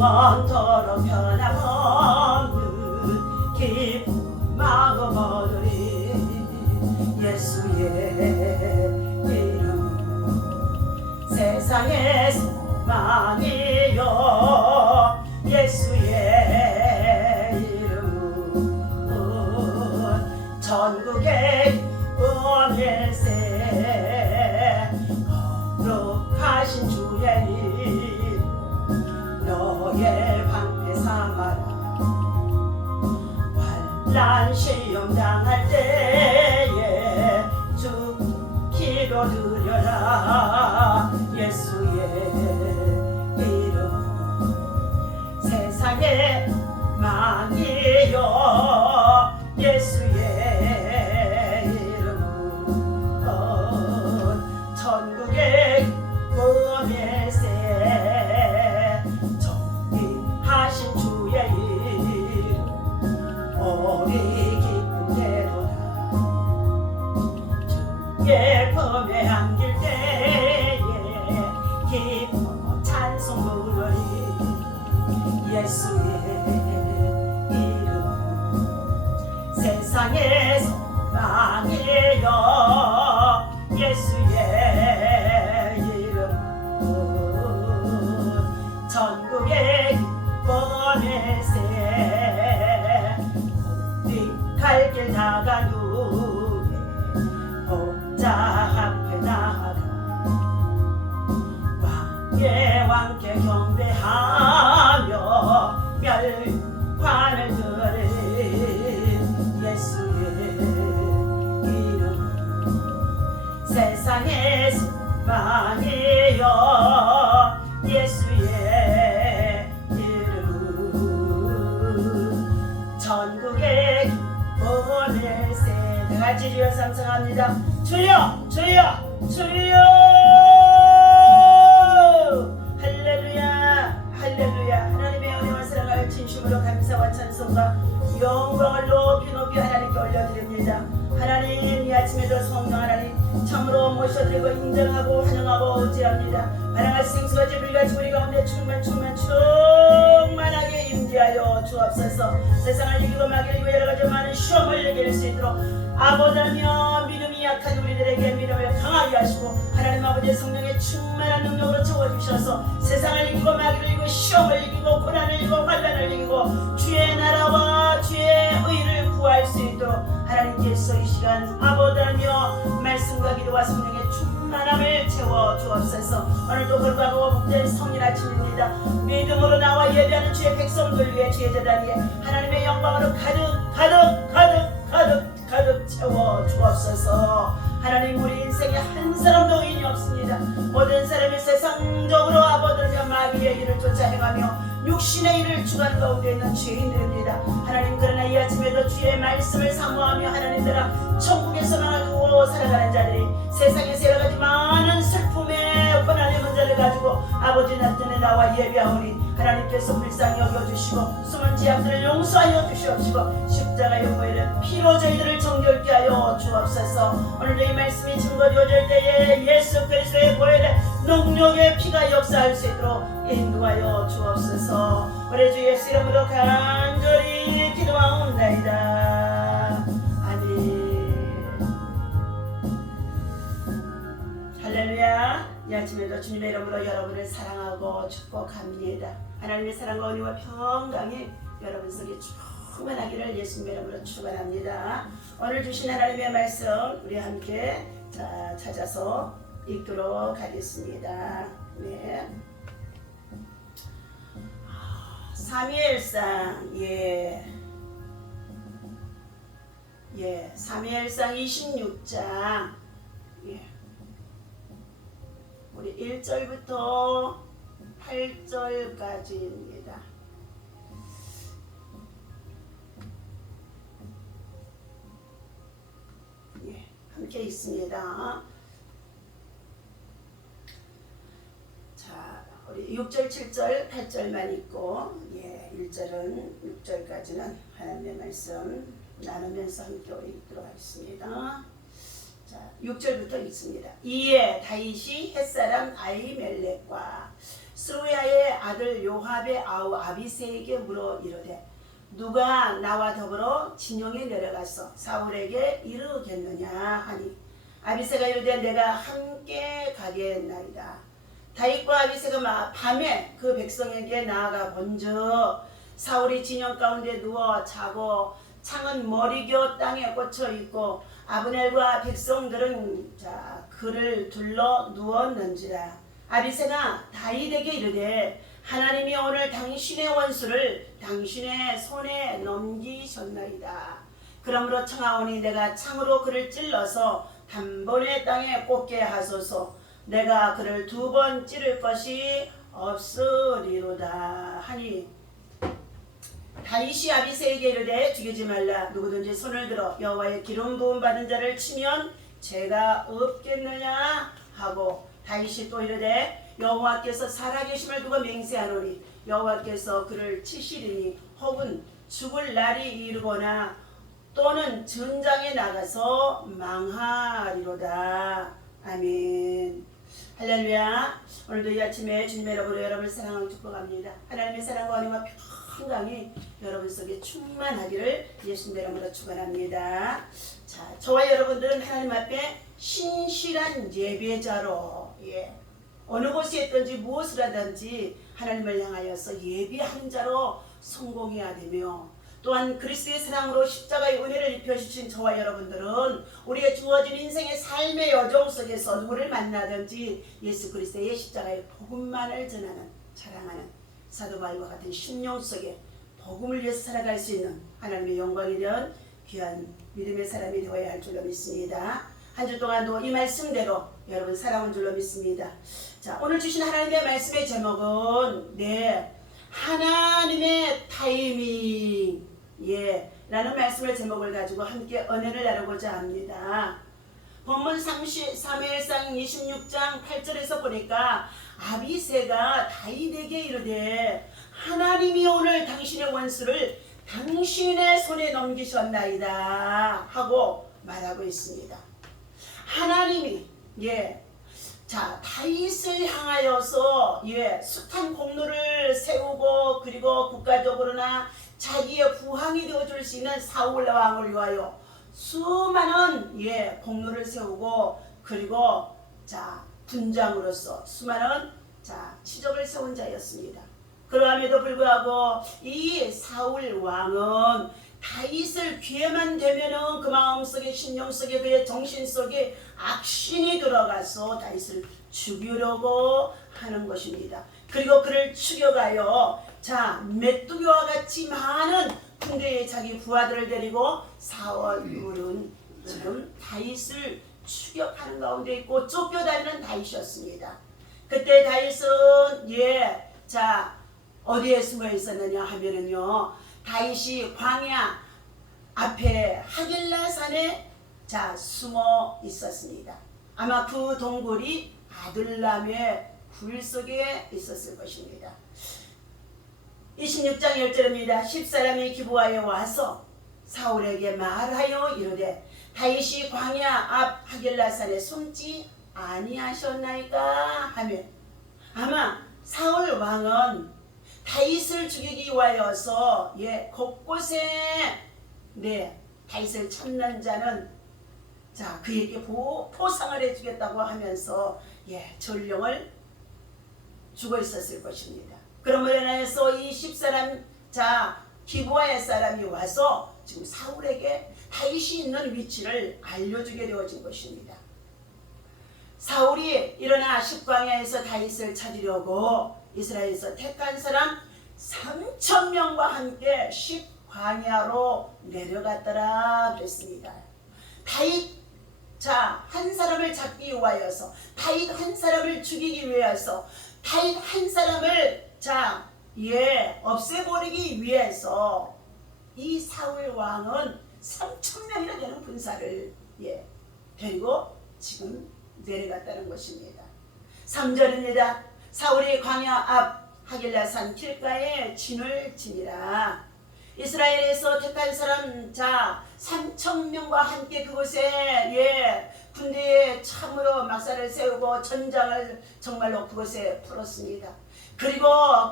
영원토록 변함없는 기쁨 마음 얻으리. 예수의 이름 세상의 소망이요. 예수의 이름은 전국의 기쁨일세. 거룩하신 주의 이름 너의 방패 삼아라. 환난 시험 당할 때에 주 기도 드려라. 예수의 이름 세상의 망이요. 예수의 이름은 천국의 기쁨일세. 정리하신 주의 이름 우리 기쁨 되도다. 주의 품에 안길 때에 기뻐 찬송 부르리. 예수의 이름 세상의 소망이요. 예수의 이름 전국의 기쁨일세. 우리 갈 길 나간 후에 복자 앞에 나아가 왕의 왕께 경배하며 멸관을 드린. 예수의 이름 세상의 소망이요. 예수의 이름 전국의 기쁨일세. 같이 주여 삼성합니다. 주여 주여 주여. 할렐루야 할렐루야. 하나님의 은혜와 사랑을 진심으로 감사와 찬송과 영광을 높이 높이 하나님께 올려드립니다. 하나님 이 아침에도 성령 하나님 참으로 모셔드리고 인정하고 환영하고 어찌합니다. 바람같이 생수같이 물같이 우리 가운데 충만하게 임재하여 주옵소서. 세상을 이기고 마귀를 이기고 여러가지 많은 시험을 이길 수 있도록 아버지라며 믿음이 약한 우리들에게 믿음을 강하게 하시고 하나님 아버지의 성령의 충만한 능력으로 채워주셔서 세상을 이기고 마귀를 이기고 시험을 이기고 고난을 이기고 환난을 이기고 주의 나라와 주의 의를 구할 수 있도록 하나님께서 이 시간 아버지라며 말씀과 기도와 성령의 충만함을 채워 주옵소서. 오늘도 거룩하고 복된 성인 아침입니다. 믿음으로 나와 예배하는 주의 백성들 위해 주의 제단 위에 하나님의 영광으로 가득 채워 주옵소서. 하나님 우리 인생에 한 사람도 의인이 없습니다. 모든 사람이 세상적으로 아버지며 마귀의 일을 쫓아 행하며 육신의 일을 주관 가운데 있는 죄인들입니다. 하나님 그러나 이 아침에도 주의 말씀을 사모하며 하나님들아 천국의 소망을 두고 살아가는 자들이 세상에서 여러가지 많은 슬픔의 고난의 문제를 가지고 아버지 나편에 나와 예배하오니 하나님께서 불쌍히 여겨주시고 숨은 죄악들을 용서하여 주시옵시고 십자가의 보혈의 피로 저희들을 정결케 하여 주옵소서. 오늘도 이 말씀이 증거되어질 때에 예수 그리스도의 보혈의 능력의 피가 역사할 수 있도록 인도하여 주옵소서. 우리 주 예수 이름으로 간절히 기도하옵나이다. 아멘. 할렐루야. 이 아침에도 주님의 이름으로 여러분을 사랑하고 축복합니다. 하나님의 사랑과 은혜와 평강이 여러분 속에 충만하기를 예수님의 이름으로 축원합니다. 오늘 주신 하나님의 말씀 우리 함께 찾아서 읽도록 하겠습니다. 네. 사무엘상 사무엘상 26장 우리 1절부터 8절까지입니다. 함께 있습니다. 자, 우리 6절, 7절, 8절만 있고 1절은 6절까지는 하나님의 말씀 나누면서 함께 우리 읽도록 하겠습니다. 자, 6절부터 읽습니다. 이에 다윗이 햇사람 아히멜렉과 스루야의 아들 요압의 아우 아비새에게 물어 이르되 누가 나와 더불어 진영에 내려가서 사울에게 이르겠느냐 하니 아비새가 이르되 내가 함께 가겠나이다. 다윗과 아비새가 밤에 그 백성에게 나아가 본즉 사울이 진영 가운데 누워 자고 창은 머리겨 땅에 꽂혀 있고 아브넬과 백성들은 그를 둘러 누웠는지라. 아비새가 다윗에게 이르되 하나님이 오늘 당신의 원수를 당신의 손에 넘기셨나이다. 그러므로 청하오니 내가 창으로 그를 찔러서 단번에 땅에 꽂게 하소서. 내가 그를 2번 찌를 것이 없으리로다 하니 다윗이 아비새에게 이르되 죽이지 말라. 누구든지 손을 들어 여호와의 기름 부음 받은 자를 치면 죄가 없겠느냐 하고 다윗이 또 이르되 여호와께서 살아계심을 두고 맹세하노니 여호와께서 그를 치시리니 혹은 죽을 날이 이르거나 또는 전장에 나가서 망하리로다. 아멘. 할렐루야. 오늘도 이 아침에 주님의 이름으로 여러분을 사랑하고 축복합니다. 하나님의 사랑과 은혜와 평강이 여러분 속에 충만하기를 예수님의 이름으로 축원합니다. 자, 저와 여러분들은 하나님 앞에 신실한 예배자로 어느 곳에 있든지 무엇을 하든지 하나님을 향하여서 예배하는 자로 성공해야 되며 또한 그리스도의 사랑으로 십자가의 은혜를 입혀주신 저와 여러분들은 우리의 주어진 인생의 삶의 여정 속에서 누구를 만나든지 예수 그리스도의 십자가의 복음만을 전하는 자랑하는 사도 바울과 같은 심령 속에 복음을 위해서 살아갈 수 있는 하나님의 영광이 된 귀한 믿음의 사람이 되어야 할 줄로 믿습니다. 한 주 동안도 이 말씀대로 여러분 살아온 줄로 믿습니다. 자, 오늘 주신 하나님의 말씀의 제목은 하나님의 타이밍 라는 말씀을 제목을 가지고 함께 은혜를 나누고자 합니다. 본문 사무엘상 26장 8절에서 보니까 아비새가 다윗에게 이르되 하나님이 오늘 당신의 원수를 당신의 손에 넘기셨나이다 하고 말하고 있습니다. 하나님이 다윗을 향하여서 숱한 공로를 세우고 그리고 국가적으로나 자기의 부항이 되어줄 수 있는 사울 왕을 위하여 수많은 공로를 세우고 그리고 군장으로서 수많은 치적을 세운 자였습니다. 그러함에도 불구하고 이 사울 왕은 다윗을 기회만 되면은 그 마음속에 심령 속에 그의 정신 속에 악신이 들어가서 다윗을 죽이려고 하는 것입니다. 그리고 그를 죽여가요 메뚜기와 같이 많은 군대의 자기 부하들을 데리고 사울은 지금 다윗을 추격하는 가운데 있고 쫓겨다니는 다윗이었습니다. 그때 다윗은 어디에 숨어 있었느냐 하면은요 다윗이 광야 앞에 하길라산에 숨어 있었습니다. 아마 그 동굴이 아둘람의 굴 속에 있었을 것입니다. 26장 10절입니다. 10사람이 기브아에 와서 사울에게 말하여 이르되 다윗이 광야 앞 하길라산에 숨지 아니하셨나이까 하며 아마 사울 왕은 다윗을 죽이기 위하여서 곳곳에 다윗을 찾는 자는 그에게 포상을 해주겠다고 하면서 전령을 주고 있었을 것입니다. 그러므로 인해서 이 10사람 기브아의 사람이 와서 지금 사울에게 다윗이 있는 위치를 알려주게 되어진 것입니다. 사울이 일어나 십광야에서 다윗을 찾으려고 이스라엘에서 택한 사람 3,000명과 함께 십광야로 내려갔더라 그랬습니다. 다윗 한 사람을 잡기 위하여서 다윗 한 사람을 죽이기 위해서 다윗 한 사람을 없애버리기 위해서 이 사울 왕은 3,000명이나 되는 군사를 데리고 지금 내려갔다는 것입니다. 3절입니다. 사울이 광야 앞 하길라산 길가에 진을 치니라. 이스라엘에서 택한 사람 3,000명과 함께 그곳에 군대에 참으로 막사를 세우고 전장을 정말로 그곳에 풀었습니다. 그리고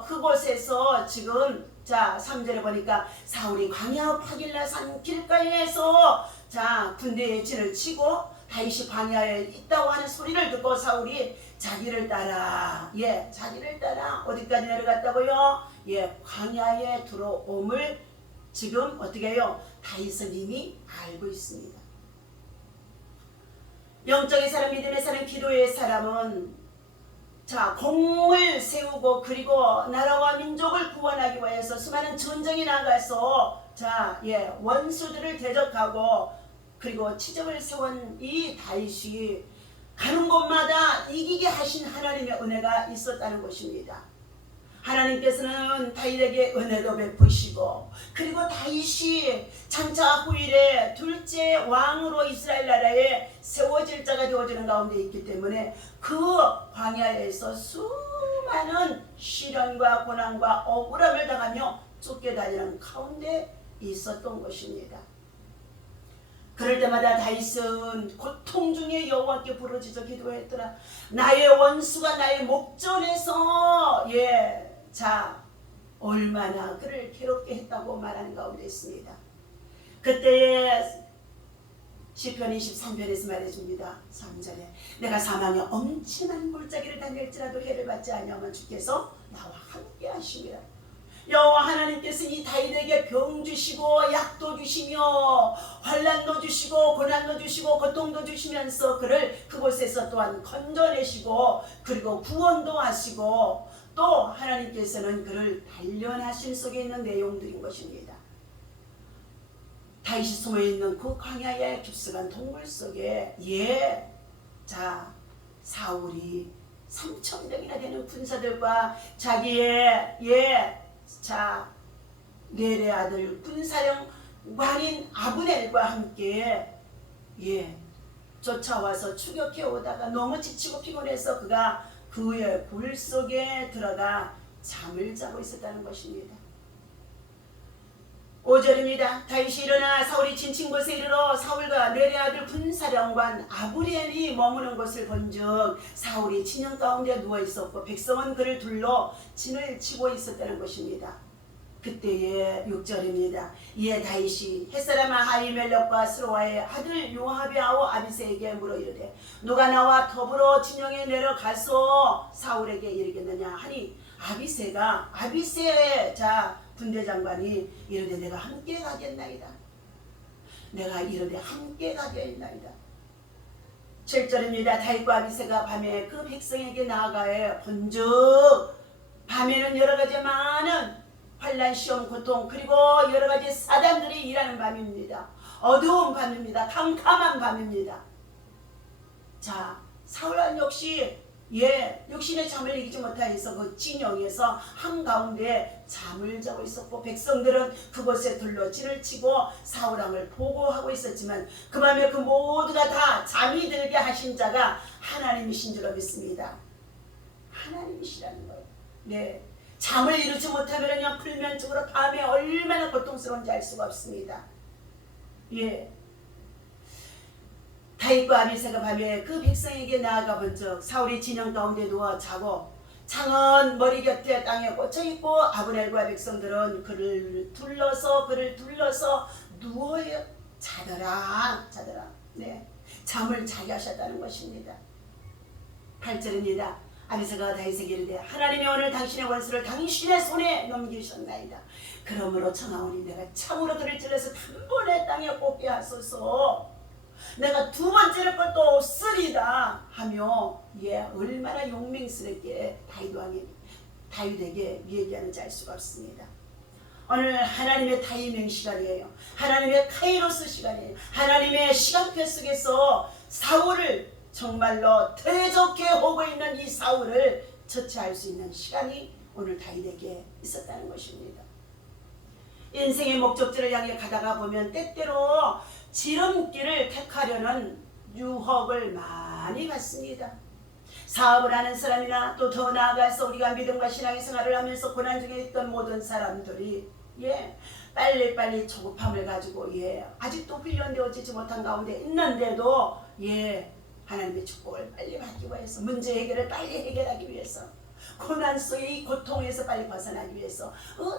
그곳에서 지금 자 3절에 보니까 사울이 광야 파길라산 길가에서 자 군대의 진을 치고 다윗이 광야에 있다고 하는 소리를 듣고 사울이 자기를 따라 자기를 따라 어디까지 내려갔다고요? 광야에 들어옴을 지금 어떻게 해요? 다윗은 이미 알고 있습니다. 영적인 사람, 믿음의 사람, 기도의 사람은 자 공을 세우고 그리고 나라와 민족을 구원하기 위해서 수많은 전쟁에 나가서 원수들을 대적하고 그리고 치적을 세운 이 다윗이 가는 곳마다 이기게 하신 하나님의 은혜가 있었다는 것입니다. 하나님께서는 다윗에게 은혜도 베푸시고 그리고 다윗이 장차 후일에 둘째 왕으로 이스라엘 나라에 세워질 자가 되어지는 가운데 있기 때문에 그 광야에서 수많은 시련과 고난과 억울함을 당하며 쫓겨다니는 가운데 있었던 것입니다. 그럴 때마다 다윗은 고통 중에 여호와께 부르짖어 기도했더라. 나의 원수가 나의 목전에서 얼마나 그를 괴롭게 했다고 말하는 가운데 있습니다. 그때에 시편 23편에서 말해줍니다. 3절에 내가 사망의 엄침한 골짜기를 다닐지라도 해를 받지 아니하면 주께서 나와 함께 하심이라. 여호와 하나님께서 이 다윗에게 병 주시고 약도 주시며 환난도 주시고 고난도 주시고 고통도 주시면서 그를 그곳에서 또한 건져내시고 그리고 구원도 하시고 또 하나님께서는 그를 단련하심 속에 있는 내용들인 것입니다. 다윗이 숨어있는 그 광야의 깊숙한 동굴 속에 사울이 3,000명이나 되는 군사들과 자기의 넬의 아들 군사령관인 아브넬과 함께 쫓아와서 추격해 오다가 너무 지치고 피곤해서 그가 그의 굴 속에 들어가 잠을 자고 있었다는 것입니다. 5절입니다. 다윗이 일어나 사울이 지친 곳에 이르러 사울과 넬의 아들 군사령관 아브넬이 머무는 것을 본즉 사울이 진영 가운데 누워 있었고 백성은 그를 둘러 진을 치고 있었다는 것입니다. 그때의 6절입니다. 이에 다윗이 햇사람 아히멜렉과 스로아의 아들 요압의 아우 아비새에게 물어 이르되 누가 나와 더불어 진영에 내려가서 사울에게 이르겠느냐 하니 아비새의 군대장관이 이르되 내가 함께 가겠나이다. 내가 이르되 함께 가겠나이다. 7절입니다. 다윗과 아비새가 밤에 그 백성에게 나아가에 본즉 밤에는 여러가지 많은 환난, 시험, 고통 그리고 여러가지 사단들이 일하는 밤입니다. 어두운 밤입니다. 캄캄한 밤입니다. 사울은 역시 육신의 잠을 이기지 못하여서 그 진영에서 한가운데 잠을 자고 있었고 백성들은 그곳에 둘러 진을 치고 사울왕을 보고하고 있었지만 그 밤에 그 모두가 다 잠이 들게 하신 자가 하나님이신 줄로 믿습니다. 하나님이시라는 거예요. 잠을 이루지 못하면 불면증으로 밤에 얼마나 고통스러운지 알 수가 없습니다. 다윗과 아비새가 밤에 그 백성에게 나아가 본즉 사울이 진영 가운데 누워 자고 창은 머리 곁에 땅에 꽂혀있고 아브넬과 백성들은 그를 둘러서 누워 자더라. 잠을 자게 하셨다는 것입니다. 8절입니다. 아비새가 다윗에게 이르되 하나님이 오늘 당신의 원수를 당신의 손에 넘기셨나이다. 그러므로 청하오니 내가 참으로 그를 찔러서 단번에 땅에 꽂게 하소서. 내가 두 번째를 것도 없으리다 하며 얼마나 용맹스럽게 다윗에게 얘기하는지 알 수가 없습니다. 오늘 하나님의 타이밍 시간이에요. 하나님의 카이로스 시간이에요. 하나님의 시간표 속에서 사울을 정말로 대적해 오고 있는 이 사울을 처치할 수 있는 시간이 오늘 다윗에게 있었다는 것입니다. 인생의 목적지를 향해 가다가 보면 때때로 지름길을 택하려는 유혹을 많이 받습니다. 사업을 하는 사람이나 또 더 나아가서 우리가 믿음과 신앙의 생활을 하면서 고난 중에 있던 모든 사람들이 빨리 조급함을 가지고 아직도 훈련되어지지 못한 가운데 있는데도 하나님의 축복을 빨리 받기 위해서 문제 해결을 빨리 해결하기 위해서 고난 속의 이 고통에서 빨리 벗어나기 위해서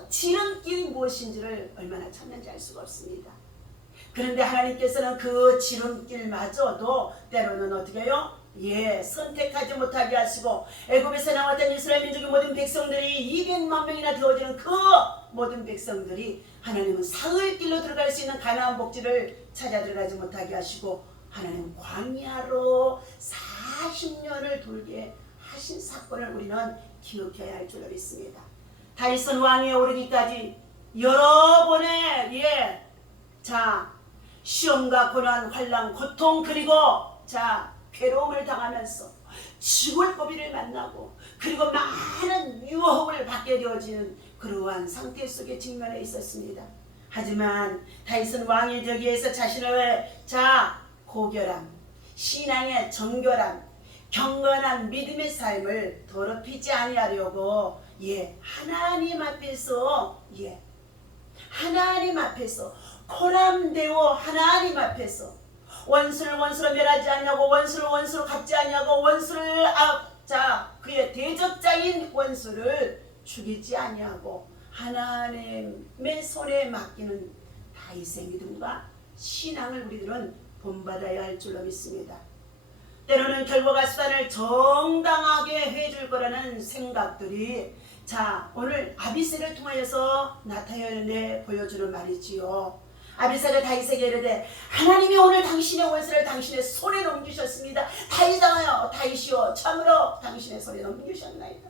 지름길이 무엇인지를 얼마나 찾는지 알 수가 없습니다. 그런데 하나님께서는 그 지름길마저도 때로는 어떻게 해요? 선택하지 못하게 하시고 애굽에서 나왔던 이스라엘 민족의 모든 백성들이 200만 명이나 되어지는 그 모든 백성들이 하나님은 사흘길로 들어갈 수 있는 가나안 복지를 찾아 들어가지 못하게 하시고 하나님 광야로 40년을 돌게 하신 사건을 우리는 기억해야 할 줄로 믿습니다. 다윗은 왕위에 오르기까지 여러 번의 시험과 고난, 환난, 고통 그리고 괴로움을 당하면서 죽을 고비를 만나고 그리고 많은 유혹을 받게 되어지는 그러한 상태 속에 직면해 있었습니다. 하지만 다윗은 왕이 되기 위해서 자신의 고결함, 신앙의 정결함, 경건한 믿음의 삶을 더럽히지 아니하려고 하나님 앞에서 코람되어 하나님 앞에서 원수를 원수로 멸하지 않냐고 원수를 원수로 갚지 않냐고 원수를 그의 대적자인 원수를 죽이지 아니하고 하나님의 손에 맡기는 다윗의 믿음과 신앙을 우리들은 본받아야 할 줄로 믿습니다. 때로는 결과가 수단을 정당하게 해줄 거라는 생각들이 오늘 아비새를 통하여서 나타내 보여주는 말이지요. 아비새가 다윗에게 이르되 하나님이 오늘 당신의 원수를 당신의 손에 넘기셨습니다. 다윗이여 참으로 당신의 손에 넘기셨나이다.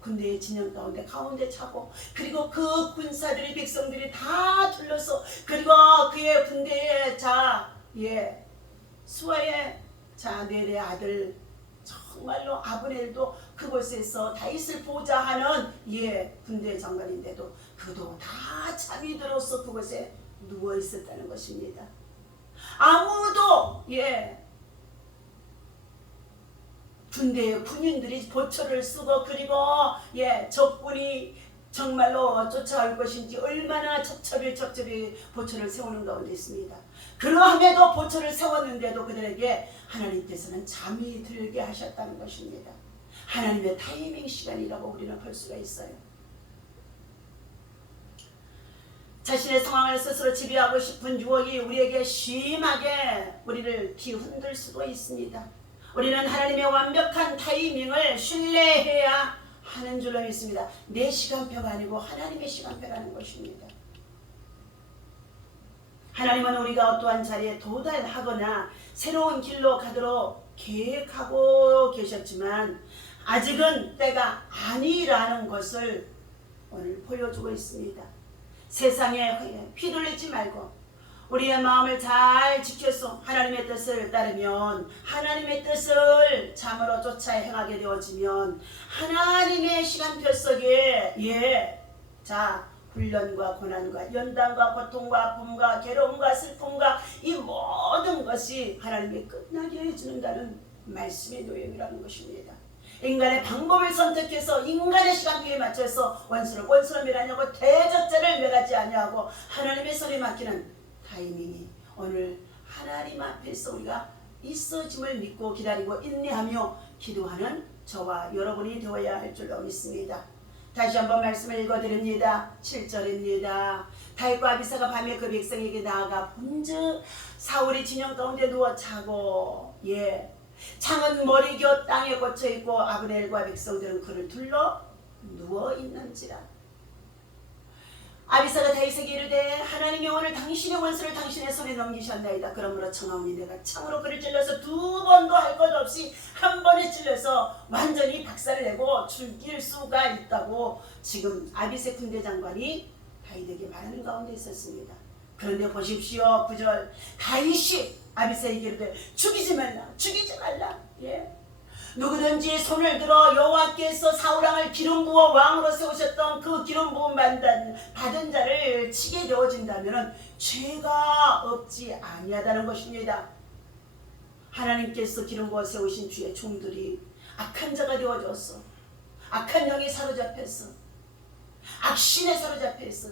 군대의 진영 가운데 차고 그리고 그 군사들이 백성들이 다 둘러서 그리고 그의 군대의 수아의 네레 아들 정말로 아브넬도 그곳에서 다윗을 보자 하는 군대 장관인데도 그도 다 잠이 들어서 그곳에 누워 있었다는 것입니다. 아무도 군대의 군인들이 보초를 쓰고 그리고 적군이 정말로 쫓아올 것인지 얼마나 첩첩이 보초를 세우는 가운데 있습니다. 그러함에도 보초를 세웠는데도 그들에게 하나님께서는 잠이 들게 하셨다는 것입니다. 하나님의 타이밍 시간이라고 우리는 볼 수가 있어요. 자신의 상황을 스스로 지배하고 싶은 유혹이 우리에게 심하게 우리를 뒤흔들 수도 있습니다. 우리는 하나님의 완벽한 타이밍을 신뢰해야 하는 줄로 믿습니다. 내 시간표가 아니고 하나님의 시간표라는 것입니다. 하나님은 우리가 어떠한 자리에 도달하거나 새로운 길로 가도록 계획하고 계셨지만 아직은 때가 아니라는 것을 오늘 보여주고 있습니다. 세상에 휘둘리지 말고 우리의 마음을 잘 지켜서 하나님의 뜻을 따르면 하나님의 뜻을 참으로 쫓아 행하게 되어지면 하나님의 시간표 속에 훈련과 고난과 연단과 고통과 아픔과 괴로움과 슬픔과 이 모든 것이 하나님이 끝나게 해주는다는 말씀의 노예이라는 것입니다. 인간의 방법을 선택해서 인간의 시간표에 맞춰서 원수를 멸하냐고 대적자를 멸하지 아니하고 하나님의 손에 맡기는 타이밍이 오늘 하나님 앞에서 우리가 있어짐을 믿고 기다리고 인내하며 기도하는 저와 여러분이 되어야 할 줄로 믿습니다. 다시 한번 말씀을 읽어드립니다. 7절입니다. 다윗과 아비새가 밤에 그 백성에게 나아가 본즉 사울이 진영 가운데 누워 자고 창은 머리곁 땅에 꽂혀있고 아브넬과 백성들은 그를 둘러 누워있는지라. 아비새가 다윗에게 이르되 하나님이 오늘 당신의 원수를 당신의 손에 넘기셨나이다. 그러므로 청하오니 내가 창으로 그를 찔러서 2번도 할 것 없이 한 번에 찔러서 완전히 박살을 내고 죽일 수가 있다고 지금 아비새 군대 장관이 다윗에게 말하는 가운데 있었습니다. 그런데 보십시오. 9절 다윗이 아비새에게 이르되 죽이지 말라. 누구든지 손을 들어 여호와께서 사울왕을 기름 부어 왕으로 세우셨던 그 기름 부음 받은 자를 치게 되어진다면 죄가 없지 아니하다는 것입니다. 하나님께서 기름 부어 세우신 주의 종들이 악한 자가 되어졌어. 악한 영에 사로잡혔어. 악신에 사로잡혔어.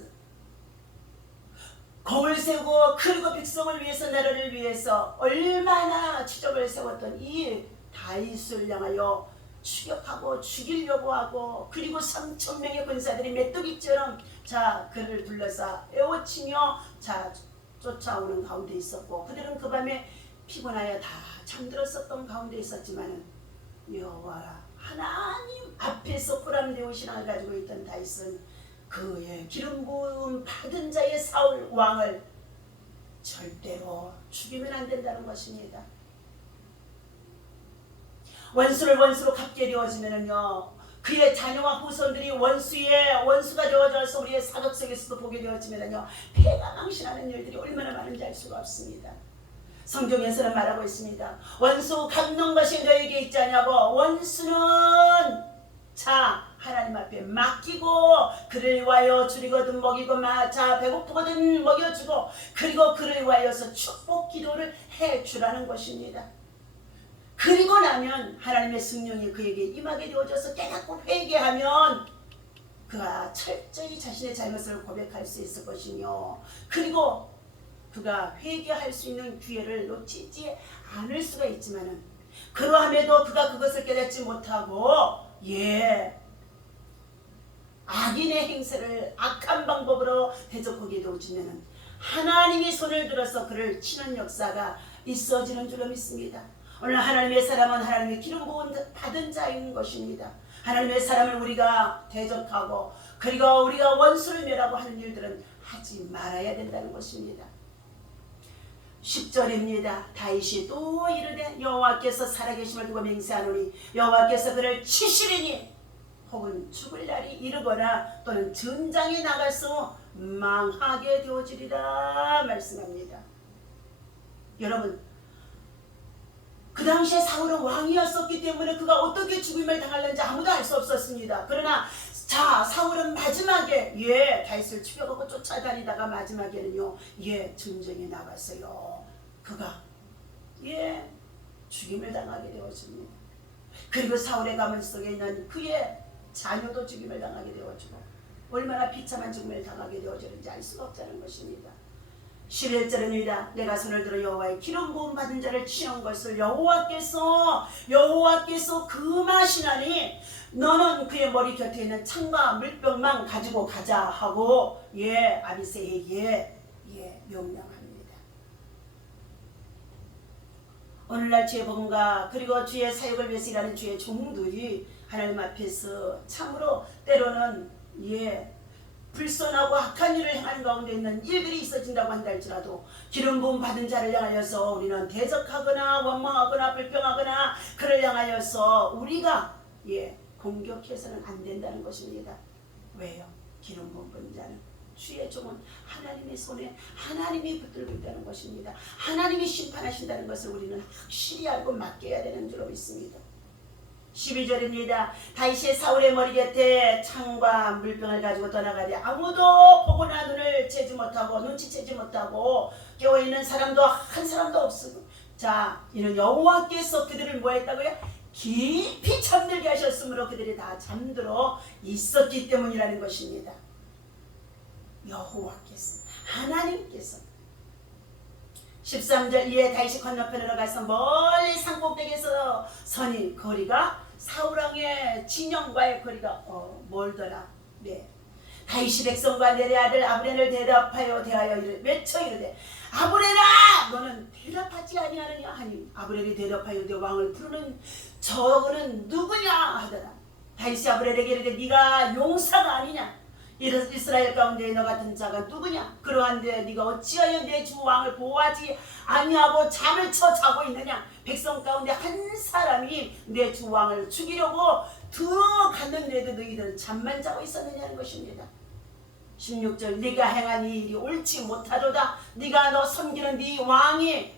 공을 세우고 그리고 백성을 위해서 나라를 위해서 얼마나 치적을 세웠던 이 다윗을 향하여 추격하고 죽이려고 하고, 그리고 3,000명의 군사들이 메뚜기처럼 그를 둘러싸 에워치며 쫓아오는 가운데 있었고, 그들은 그 밤에 피곤하여 다 잠들었었던 가운데 있었지만 여호와 하나님 앞에서 보람되고 신앙을 가지고 있던 다윗은 그의 기름 부음 받은 자의 사울 왕을 절대로 죽이면 안 된다는 것입니다. 원수를 원수로 갚게 되어지면요, 그의 자녀와 후손들이 원수가 되어져서 우리의 사적 속에서도 보게 되어지면요, 폐가 망신하는 일들이 얼마나 많은지 알 수가 없습니다. 성경에서는 말하고 있습니다. 원수 갚는 것이 너에게 있지 않냐고. 원수는 하나님 앞에 맡기고 그를 위하여 줄이거든 먹이고 배고프거든 먹여주고, 그리고 그를 위하여서 축복 기도를 해주라는 것입니다. 그리고 나면 하나님의 성령이 그에게 임하게 되어져서 깨닫고 회개하면 그가 철저히 자신의 잘못을 고백할 수 있을 것이며, 그리고 그가 회개할 수 있는 기회를 놓치지 않을 수가 있지만은, 그러함에도 그가 그것을 깨닫지 못하고 악인의 행세를 악한 방법으로 대적하게 되어지면은 하나님이 손을 들어서 그를 치는 역사가 있어지는 줄로 믿습니다. 오늘 하나님의 사람은 하나님의 기름 부음 받은 자인 것입니다. 하나님의 사람을 우리가 대적하고 그리고 우리가 원수를 멸하고 하는 일들은 하지 말아야 된다는 것입니다. 10절입니다. 다윗이 또 이르되 여호와께서 살아계심을 두고 맹세하노니 여호와께서 그를 치시리니 혹은 죽을 날이 이르거나 또는 전장에 나가서 망하게 되어지리라 말씀합니다. 여러분, 그 당시에 사울은 왕이었었기 때문에 그가 어떻게 죽임을 당할는지 아무도 알 수 없었습니다. 그러나 사울은 마지막에 다윗을 추격하고 쫓아다니다가 마지막에는요 전쟁에 나갔어요. 그가 죽임을 당하게 되었습니다. 그리고 사울의 가문 속에 있는 그의 자녀도 죽임을 당하게 되어지고, 얼마나 비참한 죽임을 당하게 되어지는지 알 수가 없다는 것입니다. 11절입니다. 내가 손을 들어 여호와의 기름 부음 받은 자를 치는 것을 여호와께서 금하시나니 너는 그의 머리 곁에 있는 창과 물병만 가지고 가자 하고 아비새에게 명령합니다. 오늘날 주의 복음과 그리고 주의 사역을 위해서 일하는 주의 종들이 하나님 앞에서 참으로 때로는 불선하고 악한 일을 행하는 가운데 있는 일들이 있어진다고 한다 할지라도 기름 부음 받은 자를 향하여서 우리는 대적하거나 원망하거나 불평하거나 그를 향하여서 우리가 공격해서는 안 된다는 것입니다. 왜요? 기름 부음 받은 자는 주의 종은 하나님의 손에 하나님이 붙들고 있다는 것입니다. 하나님이 심판하신다는 것을 우리는 확실히 알고 맡겨야 되는 줄로 믿습니다. 12절입니다. 다윗이 사울의 머리 곁에 창과 물병을 가지고 떠나가되 아무도 보거나 눈치채지 못하고 깨어있는 사람도 한 사람도 없으고, 이는 여호와께서 그들을 뭐했다고요? 깊이 잠들게 하셨으므로 그들이 다 잠들어 있었기 때문이라는 것입니다. 여호와께서, 하나님께서. 13절 이에 다윗이 건너편으로 가서 멀리 산꼭대기에서 서니 거리가 사울왕의 진영과의 거리가 멀더라. 다윗이 백성과 내레 아들 아브넬을 대답하여 외쳐 이르되 아브넬아 너는 대답하지 아니하느냐 하니 아브넬이 대답하여 이르되 왕을 부르는 저거는 누구냐 하더라. 다윗이 아브넬에게 이르되 네가 용사가 아니냐? 이스라엘 가운데 너 같은 자가 누구냐? 그러한데 네가 어찌하여 내 주 왕을 보호하지 아니하고 잠을 쳐 자고 있느냐? 백성 가운데 한 사람이 내 주 왕을 죽이려고 들어갔는데도 너희들은 잠만 자고 있었느냐는 것입니다. 16절 네가 행한 이 일이 옳지 못하도다. 네가 너 섬기는 네 왕이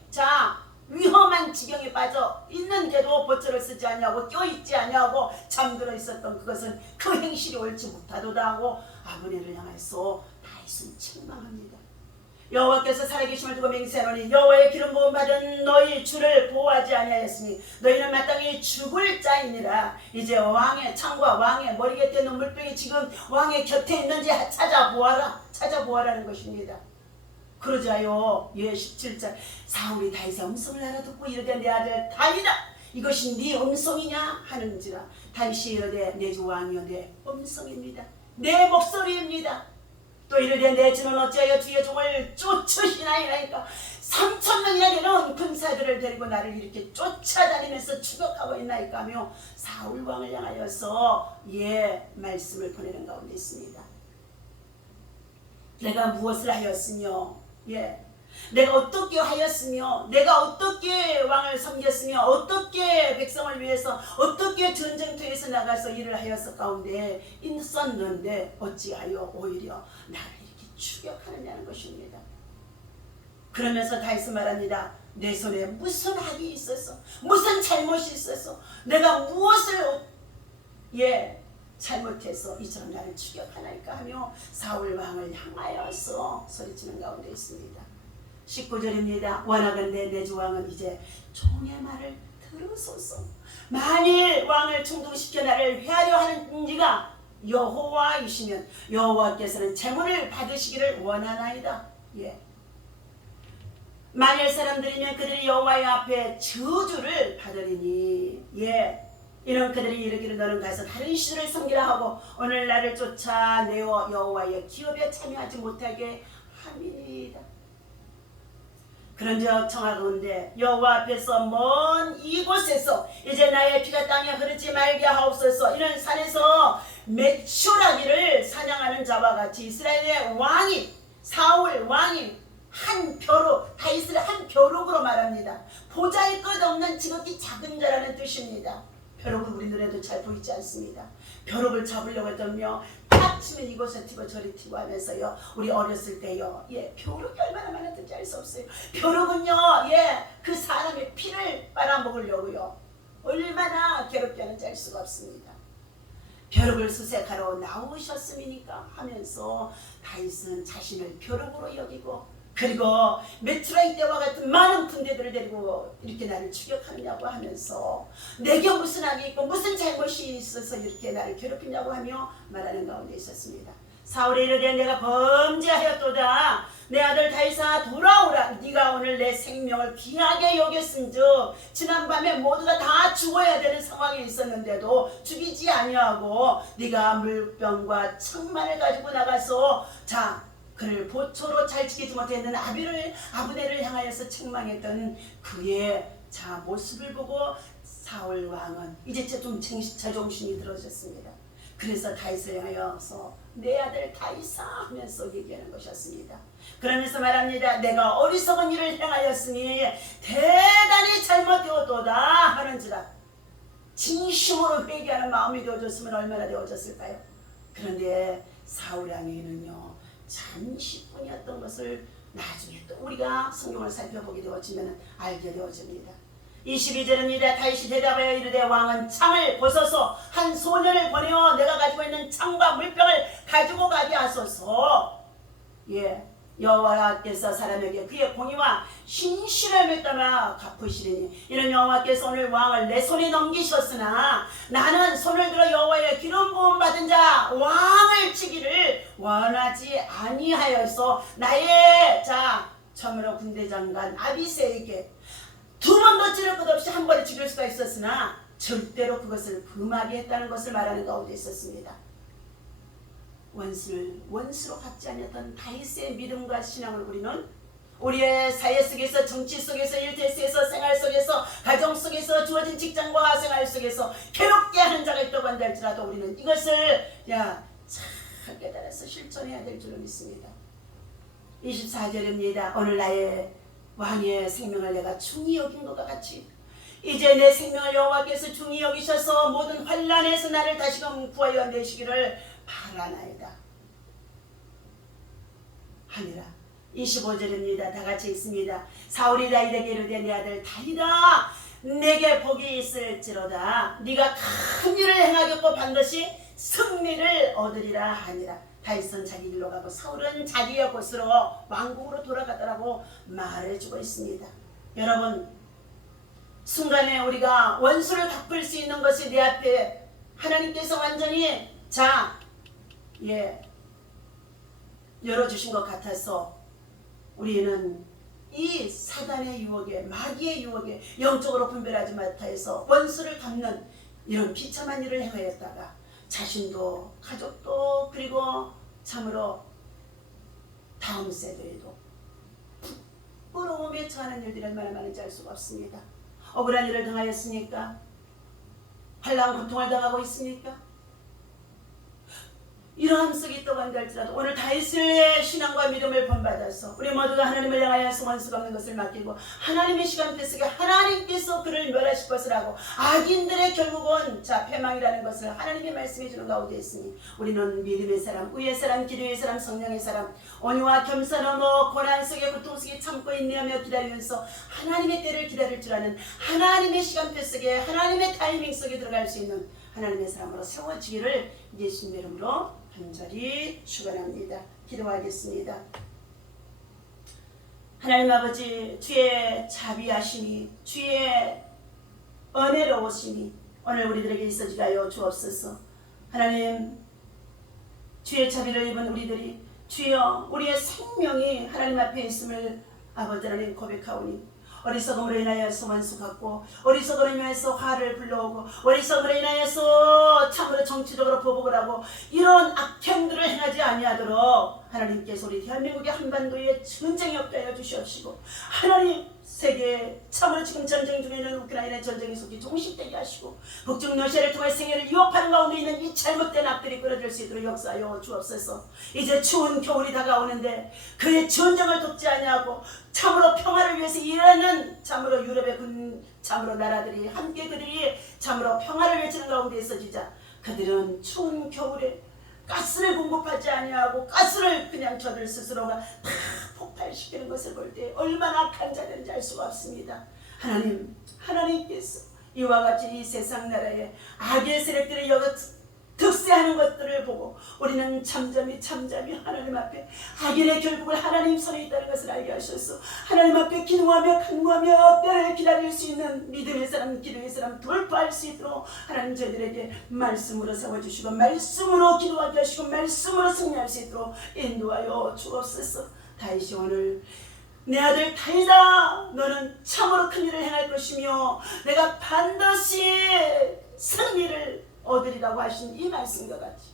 위험한 지경에 빠져 있는데도 보초를 쓰지 아니하고 껴있지 아니하고 잠들어 있었던 그것은 그 행실이 옳지 못하도다 하고 아브넬을 향해서 다윗은 책망합니다. 여호와께서 살아계심을 두고 맹세하노니 여호와의 기름 부음 받은 너희 주를 보호하지 아니하였으니 너희는 마땅히 죽을 자이니라. 이제 왕의 창과 왕의 머리 곁에 있는 물병이 지금 왕의 곁에 있는지 찾아보아라는 것입니다. 그러자요 17절 사울이 다윗의 음성을 알아듣고 이르되 내 아들 다윗아 이것이 네 음성이냐 하는지라 다윗이 이르되 내 주 왕이여 내 음성입니다. 내 목소리입니다. 또 이르되 내 주는 어찌하여 주의 종을 쫓으시나이까. 3,000명이나 되는 군사들을 데리고 나를 이렇게 쫓아다니면서 추격하고 있나이까 하며 사울 왕을 향하여서 말씀을 보내는 가운데 있습니다. 내가 무엇을 하였으며 내가 어떻게 하였으며 내가 어떻게 왕을 섬겼으며 어떻게 백성을 위해서 어떻게 전쟁터에서 나가서 일을 하였을 가운데 있었는데 어찌하여 오히려 나를 이렇게 추격하느냐는 것입니다. 그러면서 다윗은 말합니다. 내 손에 무슨 악이 있어서 무슨 잘못이 있어서 내가 무엇을 잘못해서 이처럼 나를 추격하나이까 하며 사울 왕을 향하여서 소리치는 가운데 있습니다. 19절입니다. 원하건대 내 주 왕은 이제 종의 말을 들으소서. 만일 왕을 충동시켜 나를 회하려 하는 이가 여호와이시면 여호와께서는 재물을 받으시기를 원하나이다. 만일 사람들이면 그들이 여호와의 앞에 저주를 받으리니 이런 그들이 이르기를 너는 가서 다른 신을 섬기라 하고 오늘 나를 쫓아내어 여호와의 기업에 참여하지 못하게 함이니이다. 그런즉 청하건대 여호와 앞에서 먼 이곳에서 이제 나의 피가 땅에 흐르지 말게 하옵소서. 이는 산에서 메추라기를 사냥하는 자와 같이 이스라엘의 왕이 사울 왕이 한 벼룩 다윗을 한 벼룩으로 말합니다. 보잘 것 없는 지극히 작은 자라는 뜻입니다. 벼룩은 우리 눈에도 잘 보이지 않습니다. 벼룩을 잡으려고 했더니요 탁 치면 이곳에 튀고 저리 튀고 하면서요 우리 어렸을 때요 벼룩이 얼마나 많았던지 알 수 없어요. 벼룩은요 그 사람의 피를 빨아먹으려고요 얼마나 괴롭게 하는지 알 수가 없습니다. 벼룩을 수색하러 나오셨음이니까 하면서 다윗은 자신을 벼룩으로 여기고 그리고 메추라기 때와 같은 많은 군대들을 데리고 이렇게 나를 추격하느냐고 하면서 내게 무슨 악이 있고 무슨 잘못이 있어서 이렇게 나를 괴롭히냐고 하며 말하는 가운데 있었습니다. 사울이 이르되 내가 범죄하였도다. 내 아들 다윗아 돌아오라. 네가 오늘 내 생명을 귀하게 여겼은즉 지난밤에 모두가 다 죽어야 되는 상황에 있었는데도 죽이지 아니하고 네가 물병과 창만을 가지고 나가서 그를 보초로 잘 지키지 못했는 아브넬을 향하여서 책망했던 그의 모습을 보고 사울 왕은 이제 제정신이 들어졌습니다. 그래서 다윗을 향하여서 내 아들 다윗아 하면서 얘기하는 것이었습니다. 그러면서 말합니다. 내가 어리석은 일을 행하였으니 대단히 잘못되었도다 하는지라. 진심으로 회개하는 마음이 되어졌으면 얼마나 되어졌을까요? 그런데 사울 왕에게는요 잠시뿐이었던 것을 나중에 또 우리가 성경을 살펴보게 되어지면 알게 되어집니다. 22절입니다. 다윗이 대답하여 이르되 왕은 창을 벗어서 한 소년을 보내어 내가 가지고 있는 창과 물병을 가지고 가게 하소서. 여호와께서 사람에게 그의 공의와 신실함을 따라 갚으시리니 이는 여호와께서 오늘 왕을 내 손에 넘기셨으나 나는 손을 들어 여호와의 기름 부음 받은 자 왕을 치기를 원하지 아니하여서 나의 참으로 군대장관 아비새에게 두 번도 찌를 것 없이 한 번에 죽일 수가 있었으나 절대로 그것을 금하게 했다는 것을 말하는 가운데 있었습니다. 원수로 갖지 않았던 다윗의 믿음과 신앙을 우리는 우리의 사회 속에서 정치 속에서 일터에서 생활 속에서 가정 속에서 주어진 직장과 생활 속에서 괴롭게 하는 자가 있다고 한다 할지라도 우리는 이것을 잘 깨달아서 실천해야 될 줄로 믿습니다. 24절입니다. 오늘 나의 왕의 생명을 내가 중히 여긴 것과 같이 이제 내 생명을 여호와께서 중히 여기셔서 모든 환난에서 나를 다시금 구하여 내시기를 바라나이다 하니라. 25절입니다. 다 같이 읽습니다. 사울이 다윗에게 이르되 내 아들 다윗아 내게 복이 있을지로다 네가 큰 일을 행하겠고 반드시 승리를 얻으리라 하니라. 다윗은 자기 길로 가고 사울은 자기의 곳으로 왕국으로 돌아가더라고 말해주고 있습니다. 여러분 순간에 우리가 원수를 갚을 수 있는 것이 내 앞에 하나님께서 완전히 열어주신 것 같아서 우리는 이 사단의 유혹에 마귀의 유혹에 영적으로 분별하지 못해서 원수를 갚는 이런 비참한 일을 행하였다가 자신도 가족도 그리고 참으로 다음 세대에도 부끄러움에 처하는 일들이 얼마나 많은지 알 수가 없습니다. 억울한 일을 당하였으니까 환난 고통을 당하고 있으니까 이러한 속이 있다고 한달지라도 오늘 다윗의 신앙과 믿음을 본받아서 우리 모두가 하나님을 향하여서 원수가 없는 것을 맡기고 하나님의 시간대 속에 하나님께서 그를 멸하실 것을 하고 악인들의 결국은 패망이라는 것을 하나님의 말씀해 주는 가운데 있으니 우리는 믿음의 사람, 의의 사람, 기도의 사람, 성령의 사람, 온유와 겸손함으로 고난 속에 고통 속에 참고 인내하며 기다리면서 하나님의 때를 기다릴 줄 아는 하나님의 시간대 속에 하나님의 타이밍 속에 들어갈 수 있는 하나님의 사람으로 세워지기를 예수님의 이름으로 간절히 축원합니다. 기도하겠습니다. 하나님 아버지, 주의 자비하심이, 주의 은혜로우심이 오늘 우리들에게 있어지게 하여 주옵소서. 하나님, 주의 자비를 입은 우리들이 주여 우리의 생명이 하나님 앞에 있음을 아버지 하나님 고백하오니 어리석음으로 인하여서 원수 같고 어리석음으로 인하여서 화를 불러오고 어리석음으로 인하여서 참으로 정치적으로 보복을 하고 이런 악행들을 행하지 아니하도록 하나님께서 우리 대한민국의 한반도에 전쟁이 없게 하여 주시옵시고 하나님 세계에 참으로 지금 전쟁 중에 있는 우크라이나 전쟁의 속이 종식되게 하시고 북중 러시아를 통해 세계를 위협하는 가운데 있는 이 잘못된 악들이 끊어질 수 있도록 역사하여 주옵소서. 이제 추운 겨울이 다가오는데 그의 전쟁을 돕지 아니하고 참으로 평화를 위해서 일하는 참으로 유럽의 참으로 나라들이 함께 그들이 참으로 평화를 외치는 가운데 있어지자 그들은 추운 겨울에 가스를 공급하지 아니하고 가스를 그냥 저들 스스로가 다 폭발시키는 것을 볼 때 얼마나 악한 자들인지 알 수가 없습니다. 하나님께서 이와 같이 이 세상 나라에 악의 세력들이 득세하는 것들을 보고 우리는 잠잠히 하나님 앞에 악인의 결국을 하나님 손에 있다는 것을 알게 하셔서 하나님 앞에 기도하며 간구하며 때를 기다릴 수 있는 믿음의 사람, 기도의 사람 돌파할 수 있도록 하나님 저희들에게 말씀으로 세워주시고 말씀으로 기도하게 하시고 말씀으로 승리할 수 있도록 인도하여 주옵소서. 다윗이 오늘 내 아들 다윗아, 너는 참으로 큰 일을 행할 것이며 내가 반드시 승리를 얻으리라고 하신 이 말씀과 같이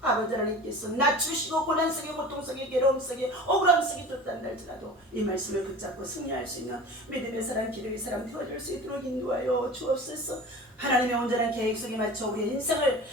아버지 하나님께서 낮추시고 고난 속에 고통 속에 괴로움 속에 억울함 속에 떴다는 할지라도 이 말씀을 붙잡고 승리할 수 있는 믿음의 사람, 기도의 사람 되어줄 수 있도록 인도하여 주옵소서. 하나님의 온전한 계획 속에 맞춰 우리의 인생을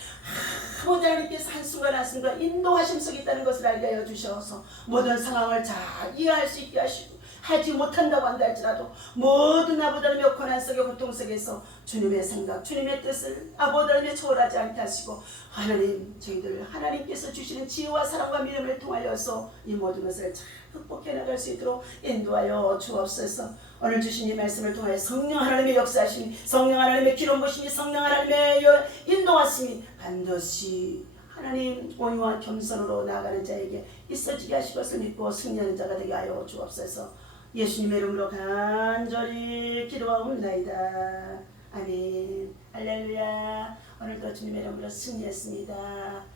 아버지 하나님께서 한순간 인도하심 속에 있다는 것을 알게 하여 주셔서 모든 상황을 잘 이해할 수 있게 하시고 하지 못한다고 한다 할지라도 모든 아버지 하나님의 고난 속에 고통 속에서 주님의 생각, 주님의 뜻을 아버지 하나님의 초월하지 않게 하시고 하나님 저희들 하나님께서 주시는 지혜와 사랑과 믿음을 통하여서 이 모든 것을 잘 극복해 나갈 수 있도록 인도하여 주옵소서. 오늘 주신 이 말씀을 통하여 성령 하나님의 역사하심이, 성령 하나님의 기름 부심이, 성령 하나님의 인도하심이 반드시 하나님 온유와 겸손으로 나아가는 자에게 있어지게 하실 것을 믿고 승리하는 자가 되게 하여 주옵소서. 예수님의 이름으로 간절히 기도하옵나이다. 아멘. 할렐루야. 오늘도 주님의 이름으로 승리했습니다.